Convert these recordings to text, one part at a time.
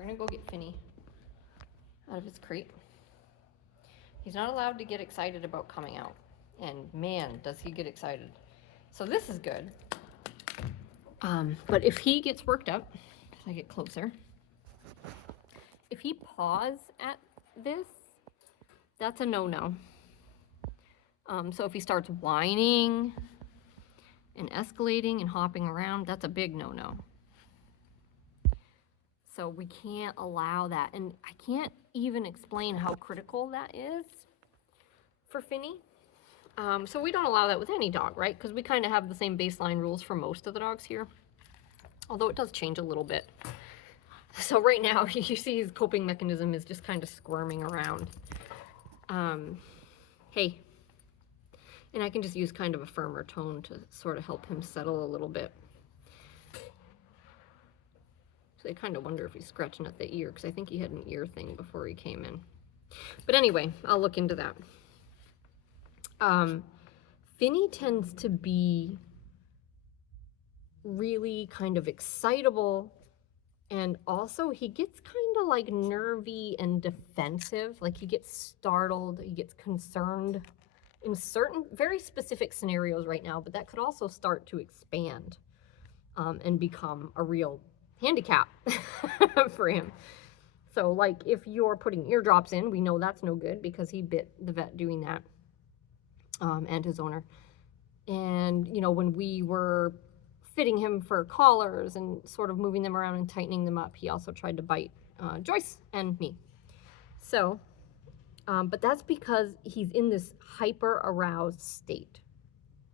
we're gonna go get Finny out of his crate. He's not allowed to get excited about coming out. And man, does he get excited. So this is good. But if he gets worked up, if I get closer, if he paws at this, that's a no-no. So if he starts whining and escalating and hopping around, that's a big no-no. So we can't allow that. And I can't even explain how critical that is for Finny. So we don't allow that with any dog, right? Because we kind of have the same baseline rules for most of the dogs here. Although it does change a little bit. So right now, you see his coping mechanism is just kind of squirming around. Hey. And I can just use kind of a firmer tone to sort of help him settle a little bit. So I kind of wonder if he's scratching at the ear, because I think he had an ear thing before he came in. But anyway, I'll look into that. Finny tends to be really kind of excitable, and also he gets kind of like nervy and defensive. Like he gets startled, he gets concerned in certain very specific scenarios right now, but that could also start to expand and become a real handicap for him. So like if you're putting eardrops in, we know that's no good because he bit the vet doing that, and his owner. And you know, when we were fitting him for collars and sort of moving them around and tightening them up, he also tried to bite Joyce and me. So but that's because he's in this hyper aroused state,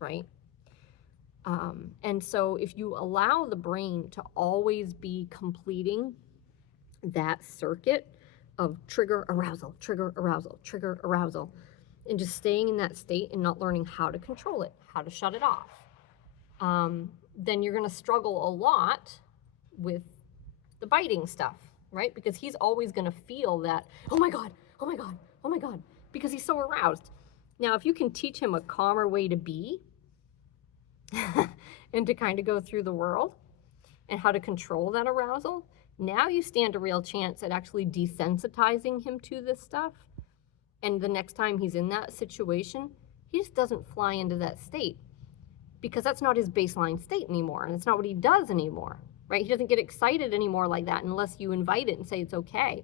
right? And so if you allow the brain to always be completing that circuit of trigger, arousal, trigger, arousal, trigger, arousal, and just staying in that state and not learning how to control it, how to shut it off, then you're going to struggle a lot with the biting stuff, right? Because he's always going to feel that, oh my God, oh my God, oh my God, because he's so aroused. Now, if you can teach him a calmer way to be and to kind of go through the world and how to control that arousal, now you stand a real chance at actually desensitizing him to this stuff. And the next time he's in that situation, he just doesn't fly into that state because that's not his baseline state anymore. And it's not what he does anymore, right? He doesn't get excited anymore like that unless you invite it and say it's okay,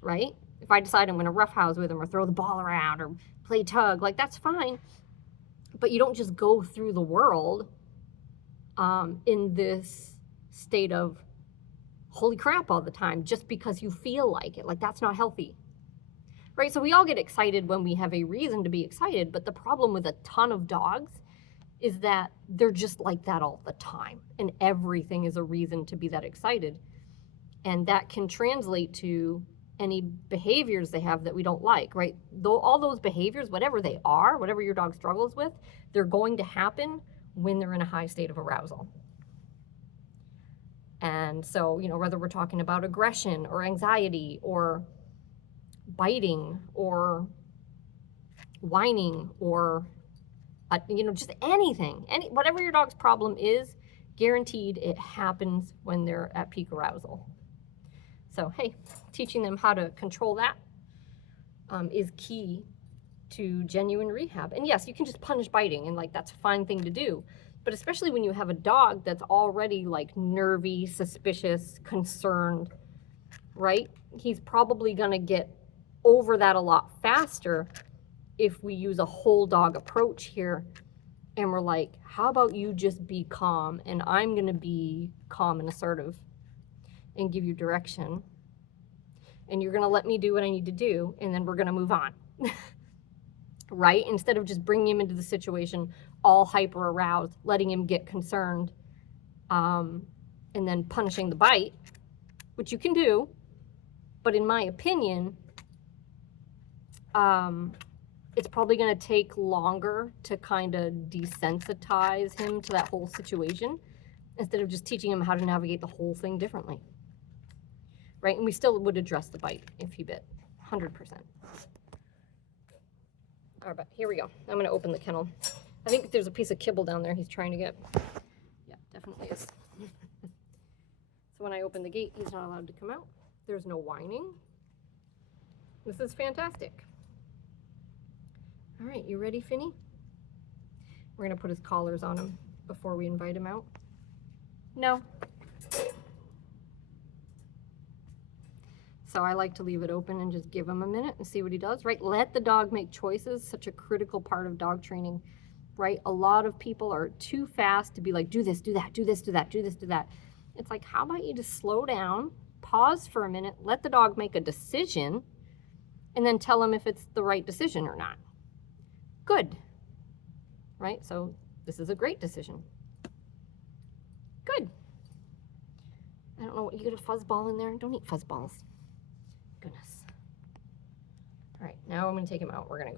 right? If I decide I'm going to roughhouse with him or throw the ball around or play tug, like that's fine. But you don't just go through the world in this state of holy crap all the time just because you feel like it. Like that's not healthy, right? So we all get excited when we have a reason to be excited, but the problem with a ton of dogs is that they're just like that all the time, and everything is a reason to be that excited. And that can translate to any behaviors they have that we don't like, right? Though all those behaviors, whatever they are, whatever your dog struggles with, they're going to happen when they're in a high state of arousal. And so, you know, whether we're talking about aggression or anxiety or biting or whining or, you know, just anything, whatever your dog's problem is, guaranteed it happens when they're at peak arousal. So, hey, teaching them how to control that is key to genuine rehab. And yes, you can just punish biting, and like that's a fine thing to do. But especially when you have a dog that's already like nervy, suspicious, concerned, right? He's probably gonna get over that a lot faster if we use a whole dog approach here. And we're like, how about you just be calm, and I'm gonna be calm and assertive and give you direction, and you're gonna let me do what I need to do, and then we're gonna move on. Right? Instead of just bringing him into the situation all hyper aroused, letting him get concerned, and then punishing the bite, which you can do, but in my opinion, it's probably gonna take longer to kind of desensitize him to that whole situation instead of just teaching him how to navigate the whole thing differently. Right? And we still would address the bite if he bit, 100%. All right, here we go. I'm gonna open the kennel. I think there's a piece of kibble down there he's trying to get. Yeah, definitely is. So when I open the gate, he's not allowed to come out. There's no whining. This is fantastic. All right, you ready, Finny? We're gonna put his collars on him before we invite him out. No. So I like to leave it open and just give him a minute and see what he does, right? Let the dog make choices, such a critical part of dog training, right? A lot of people are too fast to be like, do this, do that, do this, do that, do this, do that. It's like, how about you just slow down, pause for a minute, let the dog make a decision, and then tell him if it's the right decision or not. Good, right? So this is a great decision. Good. I don't know, you got a fuzzball in there? Don't eat fuzzballs. Goodness. All right, now I'm gonna take him out. We're gonna go